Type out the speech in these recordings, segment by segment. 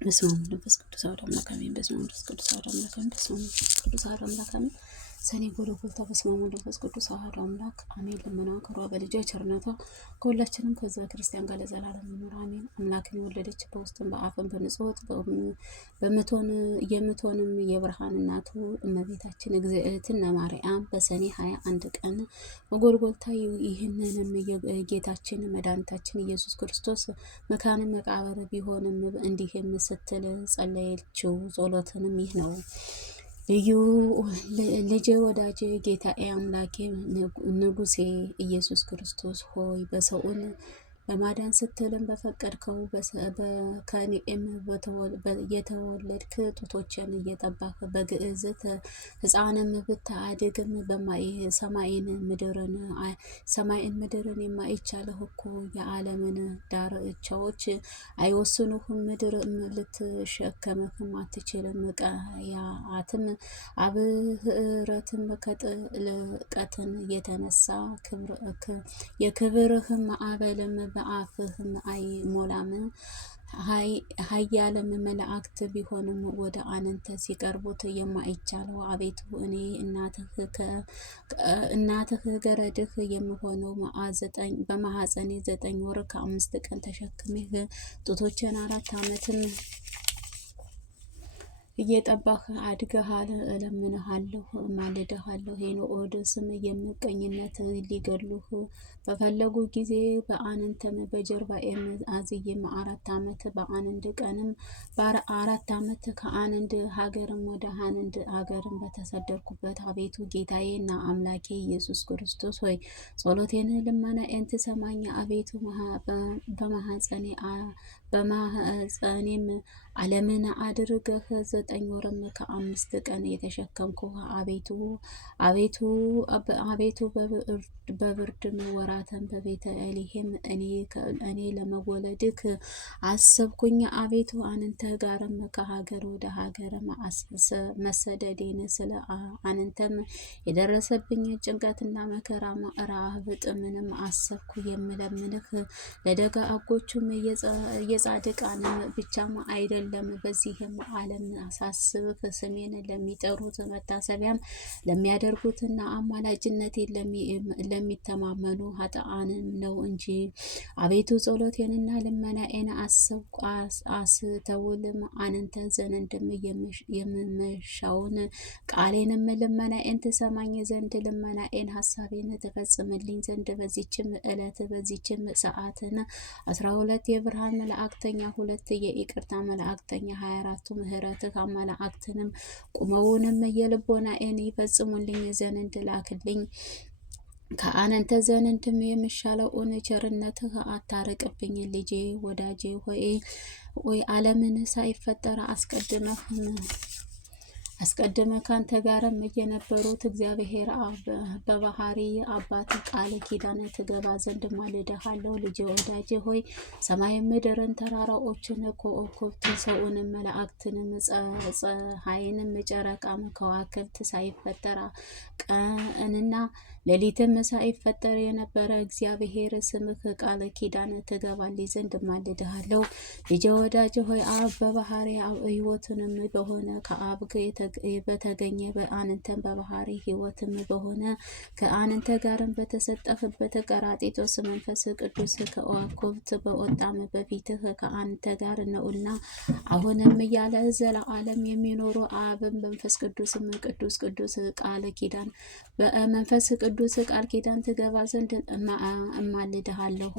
በስመ አብ ወመንፈስ ቅዱስ አሐዱ አምላክ አሜን። በስመ አብ ወመንፈስ ቅዱስ አሐዱ አምላክ አሜን። በስመ አብ ወመንፈስ ቅዱስ አሐዱ አምላክ አሜን። ሰኔ ጎልጎታ በስመ አብ ወመንፈስ ቅዱስ አሐዱ አምላክ አሜን። ልመናዋ ክብሯ በልጇ ቸርነቷ ከሁላችንም ከሕዝበ ክርስቲያን ጋር ለዘላለም ይኑር አሜን። አምላክን የወለደች በውስጥም በአፍም በንጽሕት የምትሆንም የብርሃን እናቱ እመቤታችን እግዝእትነ ማርያም በሰኔ 21 ቀን በጎልጎታ ይህንንም ጌታችን መድኃኒታችን ኢየሱስ ክርስቶስ መካነ መቃብር ቢሆንም እንዲህም ስትል ጸለየችው ጸሎትንም ይህ ነው። ልጄ ወዳጄ ጌታዬ አምላኬ ንጉሴ ኢየሱስ ክርስቶስ ሆይ በሰውን በማዳን ስትልም በፈቀድከው ከኒኤም የተወለድክ ጡቶችን እየጠባክ በግዕዝት ሕፃንም ብታድግም ሰማይን ምድርን የማይቻልህ እኮ የዓለምን ዳርቻዎች አይወስኑህም። ምድር ልትሸከምህም አትችልም። ቀያትም አብህረትም ከጥልቀትን የተነሳ የክብርህም ማዕበልም በአፍህም አይሞላም። ኃያላን መላእክት ቢሆንም ወደ አንተ ሲቀርቡት የማይቻለው አቤቱ እኔ እናትህ ገረድህ የምሆነው በማኅፀኔ 9 ወር ከ5 ቀን ተሸክሜህ ጡቶችን 4 ዓመትም እየጠባህ አድገሃል። እለምንሃለሁ ማልድሃለሁ። ሄሮድስም የምቀኝነት ሊገድሉህ በፈለጉ ጊዜ በአንተም በጀርባዬም አዝዬም 4 ዓመት በአንድ ቀንም በ4 ዓመት ከአንድ ሀገርም ወደ አንድ ሀገርም በተሰደድኩበት አቤቱ ጌታዬ እና አምላኬ ኢየሱስ ክርስቶስ ሆይ ጸሎቴን ልመናዬን ትሰማኝ። አቤቱ በማኅፀኔም ዓለምን አድርገህ 9 ወርም ከ5 ቀን የተሸከምኩህ አቤቱ በብርድም ወራትም በቤተልሔም እኔ ለመወለድክ አሰብኩኝ። አቤቱ አንተ ጋርም ከሀገር ወደ ሀገርም መሰደዴን ስለ አንተም የደረሰብኝ ጭንቀትና መከራ ረሃብ ጥምንም አሰብኩ። የምለምንህ ለደጋጎቹም የጻድቃንም ብቻም አይደለም በዚህም ዓለም ሳስብህ ስሜን ለሚጠሩት መታሰቢያም ለሚያደርጉትና አማላጅነቴን ለሚተማመኑ ኃጥአንም ነው እንጂ። አቤቱ ጸሎቴንና ልመናዬን አስተውልም። አንተ ዘንድም የምመሻውን ቃሌንም ልመናዬን ትሰማኝ ዘንድ ልመናዬን ሀሳቤን ትፈጽምልኝ ዘንድ በዚችም ዕለት በዚችም ሰዓትን 12 የብርሃን መላእክተኛ 2 የይቅርታ መላእክተኛ 24ቱ ምሕረትህ መላእክትንም ቁመውንም የልቦናዬን ይፈጽሙልኝ ዘንድ ላክልኝ። ከአንተ ዘንድም የሚሻለውን ቸርነትህ አታርቅብኝ። ልጄ ወዳጄ ሆይ ዓለምን ሳይፈጠር አስቀድመህ ካንተ ጋርም የነበሩት እግዚአብሔር በባህሪ አባት ቃል ኪዳን ትገባ ዘንድ ማልደሃለሁ። ልጄ ወዳጄ ሆይ ሰማይ ምድርን ተራራዎችን ኮከብትን ሰውንም መላእክትንም ፀሐይንም ጨረቃም ከዋክብት ሳይፈጠር ቀንና ሌሊትም ሳይፈጠር የነበረ እግዚአብሔር ስምህ ቃል ኪዳን ትገባልኝ ዘንድ ማልድሃለሁ። ልጄ ወዳጄ ሆይ አብ በባህሪ ሕይወትንም በሆነ ከአብ በተገኘ በአንተም በባህሪ ሕይወትም በሆነ ከአንተ ጋርም በተሰጠህበት ቀራጢጦስ መንፈስ ቅዱስ ከዋክብት በወጣም በፊትህ ከአንተ ጋር ነውና አሁንም እያለ ዘለዓለም የሚኖሩ አብም መንፈስ ቅዱስም ቅዱስ ቃል ኪዳን በመንፈስ ቅዱስ ቃል ኪዳን ትገባ ዘንድ እማልድሃለሁ።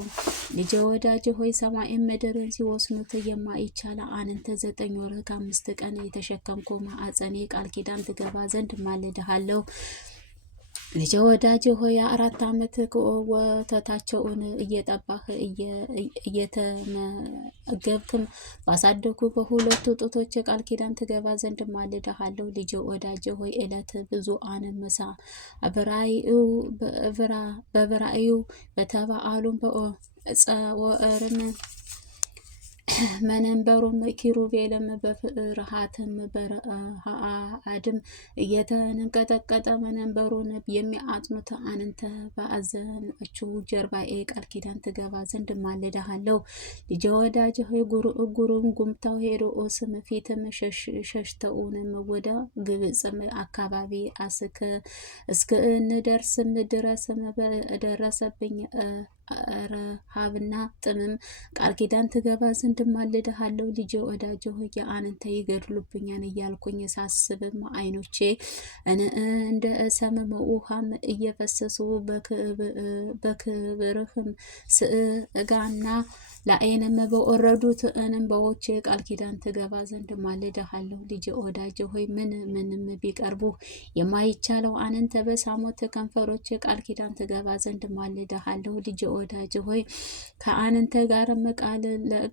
ልጄ ወዳጄ ሆይ ሰማይን ምድርን ሲወስኑት የማይቻል አንተ 9 ወር ከ5 ቀን የተሸከምኩ ማኅፀኔ ቃል ኪዳን ትገባ ዘንድ እማልድሃለሁ። ልጄ ወዳጄ ሆይ 4 ዓመት ወተታቸውን እየጠባህ እየተመገብክም ባሳደጉ በሁለቱ ጡቶች ቃል ኪዳን ትገባ ዘንድ ማልድሃለሁ። ልጄ ወዳጄ ሆይ ዕለት ብዙኃን ምሳ በብራዩ በተባአሉም በጸወርም መንበሩም ኪሩቤልም በፍርሃትም በረአድም እየተንቀጠቀጠ መንበሩን የሚያጥኑት አንተ በአዘነችው ጀርባዬ ቃል ኪዳን ትገባ ዘንድ ማልድሃለሁ። ልጄ ወዳጅ ሆይ ጉሩም ጉምታው ሄሮድስም ፊትም ሸሽተውንም ወደ ግብጽም አካባቢ እስክንደርስም ድረስም በደረሰብኝ ረሃብና ጥምም ቃል ኪዳን ትገባ ዘንድ ማልድሃለሁ። ልጄ ወዳጄ ሆይ አንተ ይገድሉብኛል እያልኩኝ ሳስብም ዓይኖቼ እንደ ሰመመ ውሃም እየፈሰሱ በክብርህም ስጋና ለዓይንም በወረዱት እንባዎች ቃል ኪዳን ትገባ ዘንድ ማልድሃለሁ። ልጄ ወዳጄ ሆይ ምንም ቢቀርቡ የማይቻለው አንተ በሳሙት ከንፈሮች ቃል ኪዳን ትገባ ዘንድ ማልድሃለሁ። ልጄ ወዳጄ ሆይ ከአንተ ጋርም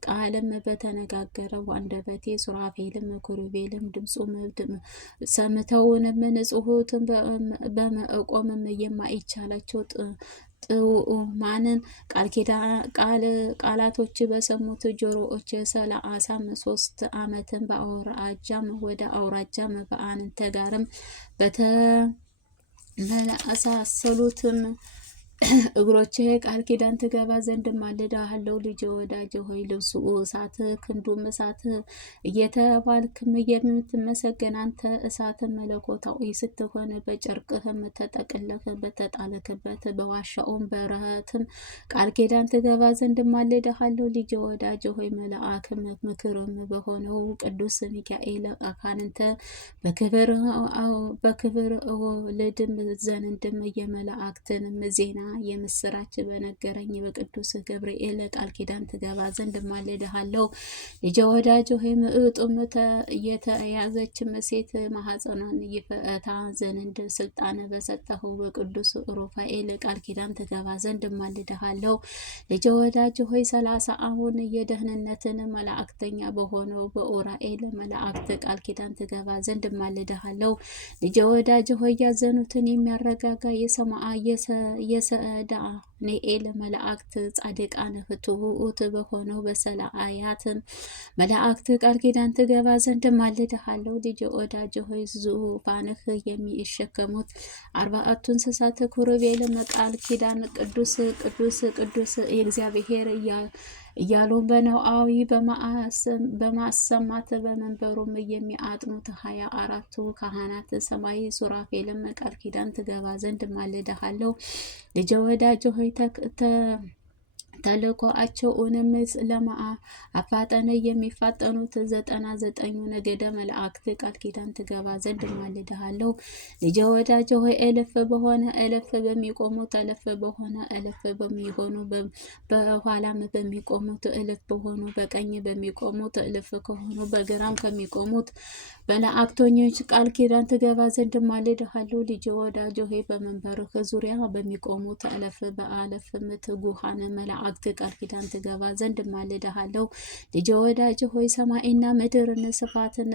ቃልም በተነጋገረው አንደበቴ ሱራፌልም ኪሩቤልም ድምፁም ሰምተውንም ንጹሑትን በመቆምም የማይቻላቸው ጥዑማንን ቃላቶች በሰሙት ጆሮዎች 33 ዓመትን በአውራጃም ወደ አውራጃም በአንተ ጋርም በተመሳሰሉትም እግሮቼ ቃል ኪዳን ትገባ ዘንድ ማልድሃለሁ። ልጄ ወዳጄ ሆይ ልብሱ እሳት ክንዱም እሳት እየተባልክም የምትመሰገን አንተ እሳት መለኮታዊ ስትሆን በጨርቅህም ተጠቅልለህ በተጣለክበት በዋሻውም በረሃትም ቃል ኪዳን ትገባ ዘንድ ማልድሃለሁ። ልጄ ወዳጄ ሆይ መልአክም ምክርም በሆነው ቅዱስ ሚካኤል አካንንተ በክብር ልድም ዘንድም የመላእክትንም ዜና የምስራች በነገረኝ በቅዱስ ገብርኤል ቃል ኪዳን ትገባ ዘንድ ማልድሃለሁ። ልጄ ወዳጄ ሆይ ምዕጡም የተያዘችም ሴት ማኅፀኗን ይፈታ ዘንድ ስልጣን በሰጠኸው በቅዱስ ሩፋኤል ቃል ኪዳን ትገባ ዘንድ ማልድሃለሁ። ልጄ ወዳጄ ሆይ 30 አሁን የደህንነትን መላእክተኛ በሆነው በኡራኤል መላእክት ቃል ኪዳን ትገባ ዘንድ ማልድሃለሁ። ልጄ ወዳጄ ሆይ ያዘኑትን የሚያረጋጋ የሰዳንኤል መላእክት ጻድቃን ፍትውት በሆነው በሰላአያት መላእክት ቃል ኪዳን ትገባ ዘንድ ማልድሃለሁ። ልጄ ወዳጄ ሆይ ዙፋንህ የሚሸከሙት 4 እንስሳት ኪሩቤልም ቃል ኪዳን ቅዱስ ቅዱስ ቅዱስ የእግዚአብሔር እያሉ በነዋዊ በማሰማት በመንበሩም የሚያጥኑት 24ቱ ካህናት ሰማይ ሱራፌልም ቃል ኪዳን ትገባ ዘንድ ማልድሃለሁ። ልጄ ወዳጄ ሆይ ተልእኮአቸውንም ለማፋጠን የሚፋጠኑት 99 ነገደ መላእክት ቃል ኪዳን ትገባ ዘንድ ማልድሃለሁ። ልጄ ወዳጄ ሆይ እልፍ በሆነ እልፍ በሚቆሙት እልፍ በሆነ እልፍ በሚሆኑ በኋላም በሚቆሙት እልፍ በሆኑ በቀኝ በሚቆሙት እልፍ ከሆኑ በግራም ከሚቆሙት መላእክተኞች ቃል ኪዳን ትገባ ዘንድ ማልድሃለሁ። ልጄ ወዳጄ ሆይ በመንበርህ ዙሪያ በሚቆሙት እልፍ በአልፍ ትጉሃን መላእክት ቃል ኪዳን ትገባ ዘንድ ማልድሃለሁ። ልጄ ወዳጄ ሆይ ሰማይና ምድርን ስፋትን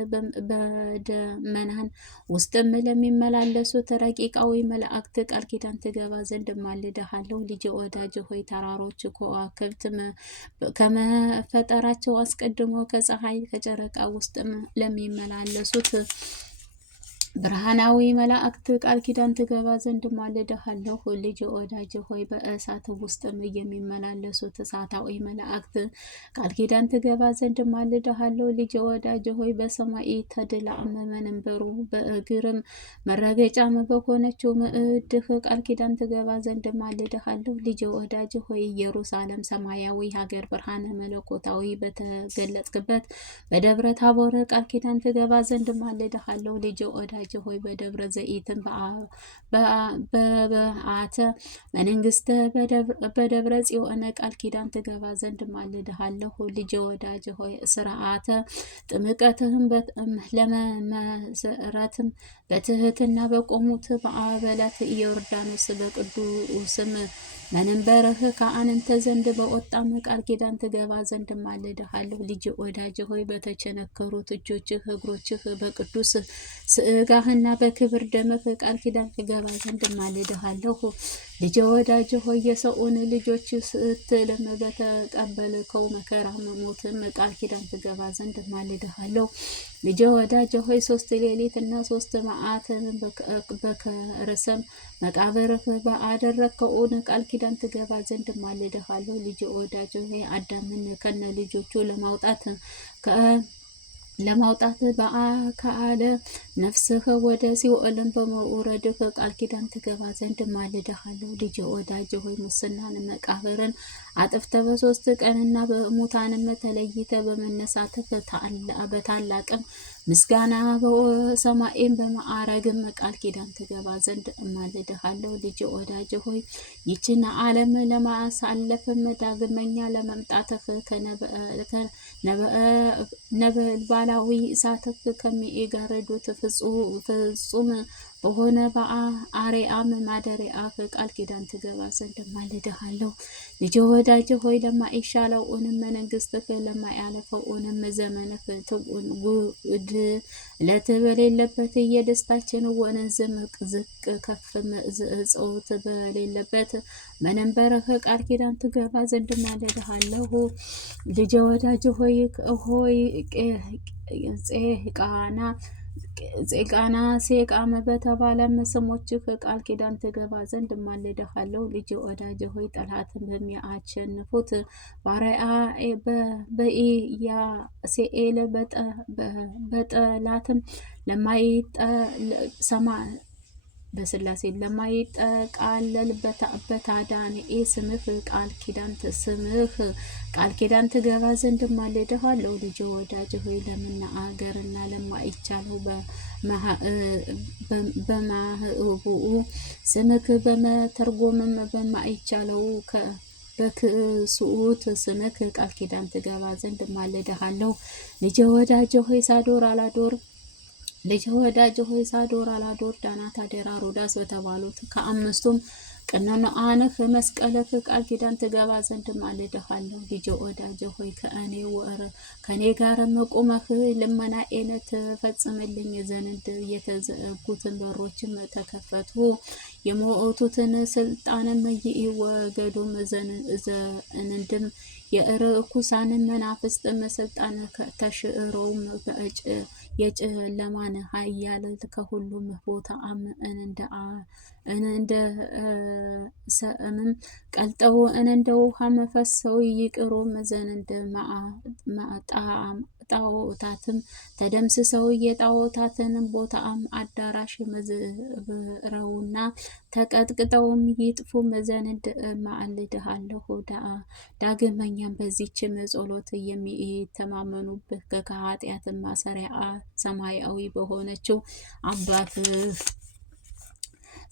በደመናን ውስጥም ለሚመላለሱት ረቂቃዊ መላእክት ቃል ኪዳን ትገባ ዘንድ ማልድሃለሁ። ልጄ ወዳጄ ሆይ ተራሮች ከዋክብት ከመፈጠራቸው አስቀድሞ ከፀሐይ ከጨረቃ ውስጥም ለሚመላለሱት ብርሃናዊ መላእክት ቃል ኪዳን ትገባ ዘንድ ማልድሃለሁ። ልጄ ወዳጄ ሆይ በእሳት ውስጥም የሚመላለሱት እሳታዊ መላእክት ቃል ኪዳን ትገባ ዘንድ ማልድሃለሁ። ልጄ ወዳጄ ሆይ በሰማይ ተድላ መንበሩ በእግርም መረገጫም በሆነችው ምድህ ቃል ኪዳን ትገባ ዘንድ ማልድሃለሁ። ልጄ ወዳጄ ሆይ ኢየሩሳሌም ሰማያዊ ሀገር ብርሃነ መለኮታዊ በተገለጥክበት በደብረ ታቦር ቃል ኪዳን ትገባ ዘንድ ማልድሃለሁ። ልጄ ወዳጄ ሆይ በደብረ ዘይትን በበዓተ መንግስት በደብረ ጽዮን ቃል ኪዳን ትገባ ዘንድ ማልድሃለሁ። ልጄ ወዳጄ ሆይ ስርዓተ ጥምቀትህም ለመመስረትም በትህትና በቆሙት በአበላት ዮርዳኖስ በቅዱስም መንበርህ ከአንተ ዘንድ በወጣም ቃል ኪዳን ትገባ ዘንድ ማልድሃለሁ። ልጄ ወዳጄ ሆይ በተቸነከሩት እጆችህ እግሮችህ በቅዱስ ስጋህና በክብር ደምህ ቃል ኪዳን ትገባ ዘንድ ማልድሃለሁ። ልጄ ወዳጅ ሆይ የሰውን ልጆች ስትልም በተቀበልከው መከራ ሞትም ቃል ኪዳን ትገባ ዘንድ ማልድሃለሁ። ልጄ ወዳጅ ሆይ 3 ሌሊት እና 3 መዓልትን በከርሰም መቃብርህ ባደረግከውን ቃል ኪዳን ትገባ ዘንድ ማልድሃለሁ። ልጄ ወዳጅ ሆይ አዳምን ከነ ልጆቹ ለማውጣት በአካለ ነፍስህ ወደ ሲኦልን በመውረድህ ቃል ኪዳን ትገባ ዘንድ ማልድሃለሁ። ልጄ ወዳጅ ሆይ ሙስናን መቃብርን አጥፍተ በ3 ቀንና በሙታንም ተለይተ በመነሳትህ በታላቅም ምስጋና በሰማይም በማዕረግም ቃል ኪዳን ትገባ ዘንድ እማልድሃለሁ። ልጄ ወዳጅ ሆይ ይችን ዓለም ለማሳለፍም ዳግመኛ ለመምጣትህ ነበልባላዊ እሳትህ ከሚጋርዱት ፍጹም በሆነ በአርያም ማደሪያህ ቃል ኪዳን ትገባ ዘንድ እማልድሃለሁ። ልጄ ወዳጅ ሆይ ለማይሻለውንም መንግስትህ ለማያልፈውንም ዘመንህ ጉድለት በሌለበት የደስታችን ወንዝ ዝቅ ከፍም እጽውት በሌለበት መንበርህ ቃል ኪዳን ትገባ ዘንድ እማልድሃለሁ። ልጄ ወዳጅ ሆይ ጼቃና ሴቃም በተባለም ስሞችህ ቃል ኪዳን ትገባ ዘንድ እማልድሃለሁ። ልጄ ወዳጅ ሆይ ጠላትን በሚያሸንፉት ባሪያ በኢያሴኤል በጠላትም በስላሴ ለማይጠቃለል በታዳንኤ ስምህ ቃል ኪዳን ትገባ ዘንድ እማልድሃለሁ። ልጄ ወዳጅ ሆይ ለመናገርና ለማይቻለው በማህቡኡ ስምህ በመተርጎምም በማይቻለው በክሱት ስምህ ቃል ኪዳን ትገባ ዘንድ እማልድሃለሁ። ልጄ ወዳጅ ሆይ ሳዶር አላዶር ዳናት አዴራ ሮዳስ በተባሉት ከአምስቱም ቅንዓናህ መስቀልህ ቃል ኪዳን ትገባ ዘንድ እማልድሃለሁ። ልጄ ወዳጅ ሆይ ከኔ ጋር ቁመህ ልመናዬን ትፈጽምልኝ ዘንድ የተዘጉትን በሮችም ተከፈቱ፣ የሞቱትን ስልጣንም ይወገዱም ዘንድም የርኩሳንን መናፍስትም ስልጣን ተሽረውም የጨለማን ኃያል ከሁሉም ቦታ እንደ ሰምም ቀልጠው እንደ ውሃም ፈሰው ይቅሩም ዘንድ ጣዖታትም ተደምስሰው የጣዖታትን ቦታም አዳራሽ መዝብረውና ተቀጥቅጠውም ይጥፉም ዘንድ እማልድሃለሁ። ዳግመኛም በዚችም ጸሎት የሚተማመኑብህ ከኃጢአት ማሰሪያ ሰማያዊ በሆነችው አባትህ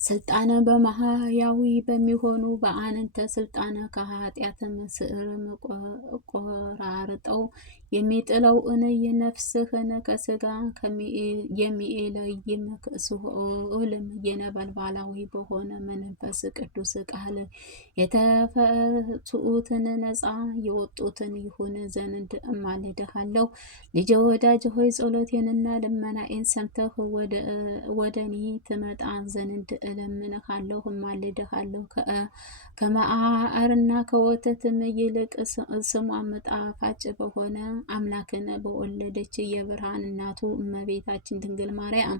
ስልጣን በማህያዊ በሚሆኑ በአንተ ስልጣን ከኃጢአትም ስርም ቆራርጠው የሚጥለውን የነፍስህን ከስጋ የሚለይም ስዑልም የነበልባላዊ በሆነ መንፈስ ቅዱስ ቃል የተፈቱትን ነፃ የወጡትን ይሁን ዘንድ እማልድሃለሁ። ልጄ ወዳጅ ሆይ ጸሎቴንና ልመናዬን ሰምተህ ወደኔ ትመጣ ዘንድ እለምንሃለሁ እማልድሃለሁ። ከማዕርና ከወተትም ይልቅ ስሟም ጣፋጭ በሆነ አምላክን በወለደች የብርሃን እናቱ እመቤታችን ድንግል ማርያም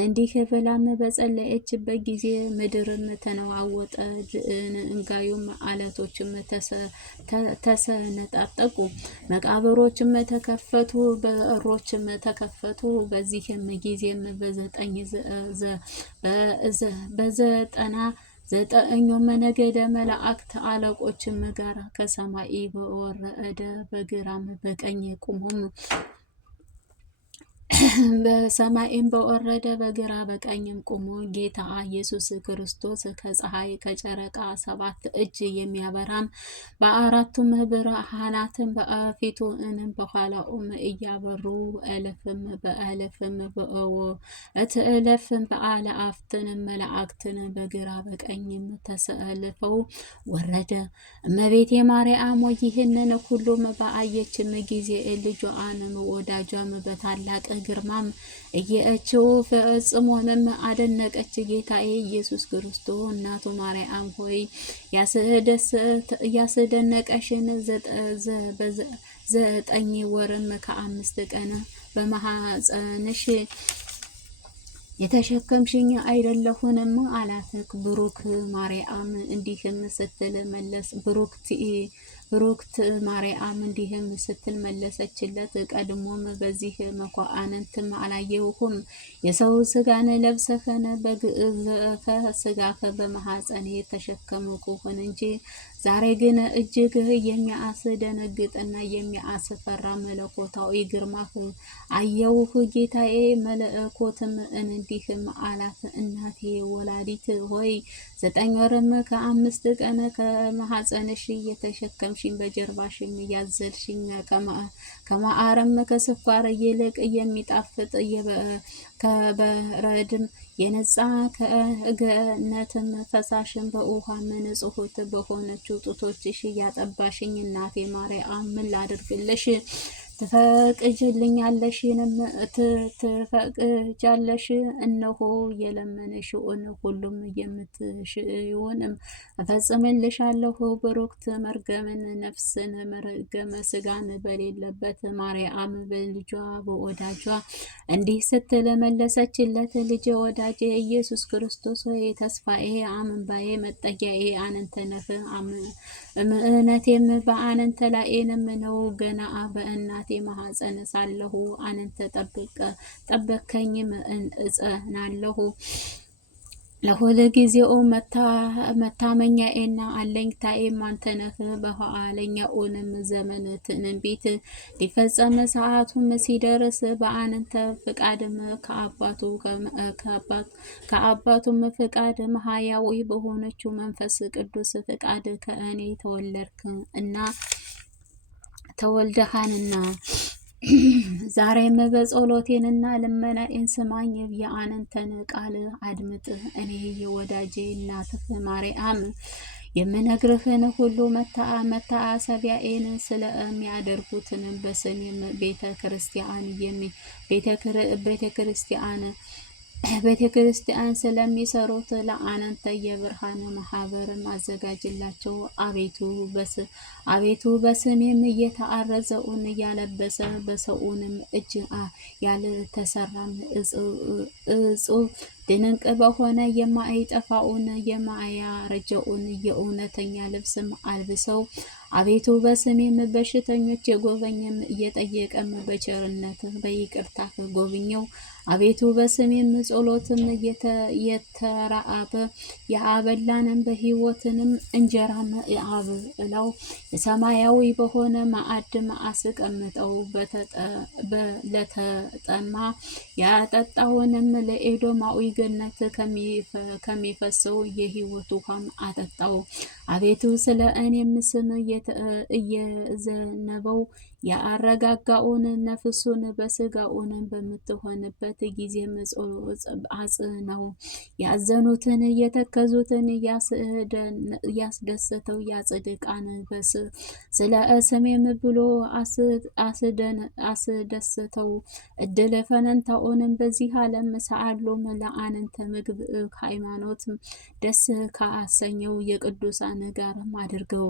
እንዲህ ብላም በጸለየችበት ጊዜ ምድርም ተነዋወጠ፣ ድንጋዩም አለቶችም ተሰነጣጠቁ፣ መቃብሮችም ተከፈቱ፣ በሮችም ተከፈቱ። በዚህም ጊዜም በዘጠኙም ነገደ መላእክት አለቆችም ጋር ከሰማይ በወረደ በግራም በቀኝ ቁሞም በሰማይም በወረደ በግራ በቀኝም ቆሞ ጌታ ኢየሱስ ክርስቶስ ከፀሐይ ከጨረቃ 7 እጅ የሚያበራም በአራቱም ብርሃናትም በፊቱ በኋላውም እያበሩ እልፍም በእልፍም እልፍም በአላፍትን መላእክትን በግራ በቀኝም ተሰልፈው ወረደ። እመቤቴ ማርያም ይህንን ሁሉም በአየችም ጊዜ ልጇንም ወዳጇም በታላቅ ግራ ገርማም እየእችው ፈጽሞንም አደነቀች። ጌታዬ ኢየሱስ ክርስቶስ እናቱ ማርያም ሆይ ያስደነቀሽን 9 ወርም ከ5 ቀን በማኅፀንሽ የተሸከምሽኝ አይደለሁንም አላት። ብሩክ ማርያም እንዲህም ስትል ብሩክት ማርያም እንዲህም ስትል መለሰችለት፣ ቀድሞም በዚህ መኳንንትም አላየሁህም። የሰው ስጋን ለብሰህን በግዘፈ ስጋህ በማኅፀኔ ተሸከምኩህን እንጂ ዛሬ ግን እጅግ የሚያስደነግጥና የሚያስፈራ መለኮታዊ ግርማህ አየሁህ። ጌታዬ መለኮትም እንዲህም አላት፣ እናቴ ወላዲት ሆይ 9 ወርም ከ5 ቀን ከማኅፀንሽ የተሸከምሽኝ በጀርባሽም ያዘልሽኝ ከማዕረም ከስኳር ይልቅ የሚጣፍጥ ከበረድም የነጻ ከገነትም ፈሳሽን በውሃም ንጽሕት በሆነችው ጡቶችሽ ያጠባሽኝ እናቴ ማርያም ምን ላድርግልሽ? ትፈቅጃለሽ? እነሆ የለመንሽውን ሁሉም የምትሽውንም እፈጽምልሻለሁ። ብሩክት መርገምን ነፍስን መርገመ ስጋን በሌለበት ማርያም በልጇ በወዳጇ እንዲህ ስትል መለሰችለት፣ ልጄ ወዳጄ ኢየሱስ ክርስቶስ ሆይ ተስፋዬ፣ አምባዬ፣ መጠጊያዬ አንተ ነህ። እምነቴም በአንተ ላይንም ነው። ገና በእናቴ ማኅፀን ሳለሁ አንተ ጠበቅከኝም እጸናለሁ። ለሁል ጊዜው መታመኛዬና አለኝታዬም አንተ ነህ። በኋለኛውንም ዘመን ትንቢት ሊፈጸም ሰዓቱም ሲደርስ በአንተ ፍቃድም ከአባቱም ፍቃድ ሕያው በሆነችው መንፈስ ቅዱስ ፍቃድ ከእኔ ተወልደሃልና ዛሬም በጸሎቴንና ልመናዬን ስማኝ፣ የአንተን ቃል አድምጥ። እኔ የወዳጄ እናትህ ማርያም የምነግርህን ሁሉ መታሰቢያዬን ስለሚያደርጉትን በስሜም ቤተ ክርስቲያን ስለሚሰሩት ለአንተ የብርሃን ማህበርን አዘጋጅላቸው። አቤቱ በስሜም እየተአረዘውን ያለበሰ በሰውንም እጅ ያልተሰራም እጹብ ድንቅ በሆነ የማይጠፋውን የማያረጀውን የእውነተኛ ልብስም አልብሰው። አቤቱ በስሜም በሽተኞች የጎበኘም እየጠየቀም በቸርነትህ በይቅርታህ ጎብኘው። አቤቱ በስሜም ጸሎትም የተራበ የአበላንም በሕይወትንም እንጀራም አብላው። ሰማያዊ በሆነ ማዕድም አስቀምጠው። ለተጠማ ያጠጣውንም ለኤዶማዊ ገነት ከሚፈሰው የሕይወት ውሃም አጠጣው። አቤቱ ስለ እኔም ስም እየዘነበው ያረጋጋውን ነፍሱን በስጋውን በምትሆንበት ጊዜም አጽናው። ያዘኑትን የተከዙትን ያስደስተው ያጽድቃን ስለ ስሜም ብሎ አስደስተው። እድል ፈንታውንም በዚህ ዓለም ሳሉም ለአንተ ምግብ ሃይማኖት ደስ ካሰኘው የቅዱሳን ጋርም አድርገው።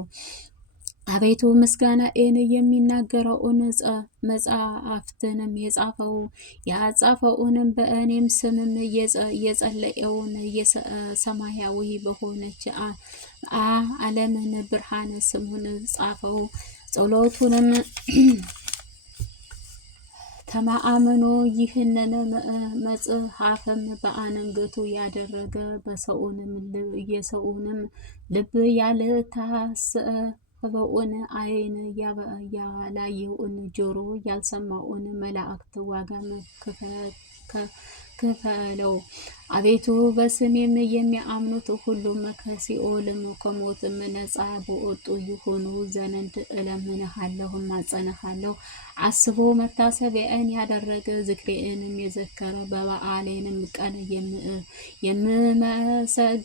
አቤቱ ምስጋናዬን የሚናገረውን መጽሐፍትንም ያጻፈውንም በእኔም ስምም የጸለየውን የሰማያዊ በሆነች ዓለምን ብርሃን ስሙን ጻፈው። ጸሎቱንም ተማምኖ ይህንን መጽሐፍም በአንገቱ ያደረገ የሰውንም ልብ ያልታሰበውን ዓይን ያላየውን ጆሮ ያልሰማውን መላእክት ዋጋ ክፈለው። አቤቱ በስሜም የሚያምኑት ሁሉም ከሲኦልም ከሞትም ነጻ በወጡ ይሆኑ ዘንድ እለምንሃለሁ፣ እማጸንሃለሁ። አስቦ መታሰቢያን ያደረገ ዝክሬንም የዘከረ በበዓሌንም ቀን የምመሰገንበትን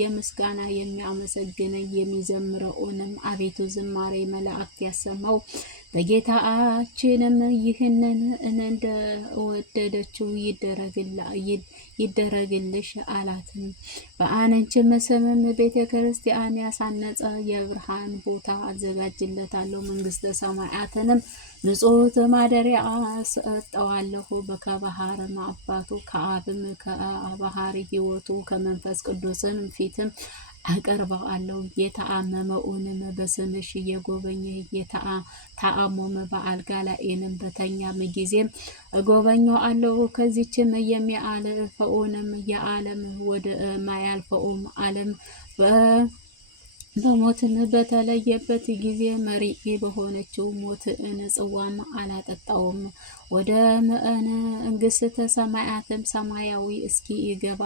የምስጋና የሚያመሰግነኝ የሚዘምረውንም አቤቱ ዝማሬ መላእክት ያሰማው። በጌታችንም ይህንን እንደወደደችው ይደረግልሽ አላትም። በአንቺም ስምም ቤተ ክርስቲያን ያሳነጸ የብርሃን ቦታ አዘጋጅለታለሁ፣ መንግስተ ሰማያትንም ንጹሕት ማደሪያ ሰጠዋለሁ። ከባህርም አባቱ ከአብም ከባህር ሕይወቱ ከመንፈስ ቅዱስም ፊትም አቀርበዋለሁ። የተአመመውንም በስምሽ እየጎበኘ ታአሞም በአልጋ ላይንም በተኛም ጊዜም እጎበኘዋለሁ። ከዚችም የሚያልፈውንም የዓለም ወደ ማያልፈውም ዓለም በሞትም በተለየበት ጊዜ መሪኢ በሆነችው ሞትን ጽዋም አላጠጣውም። ወደ መንግሥተ ሰማያትም ሰማያዊ እስኪ ይገባ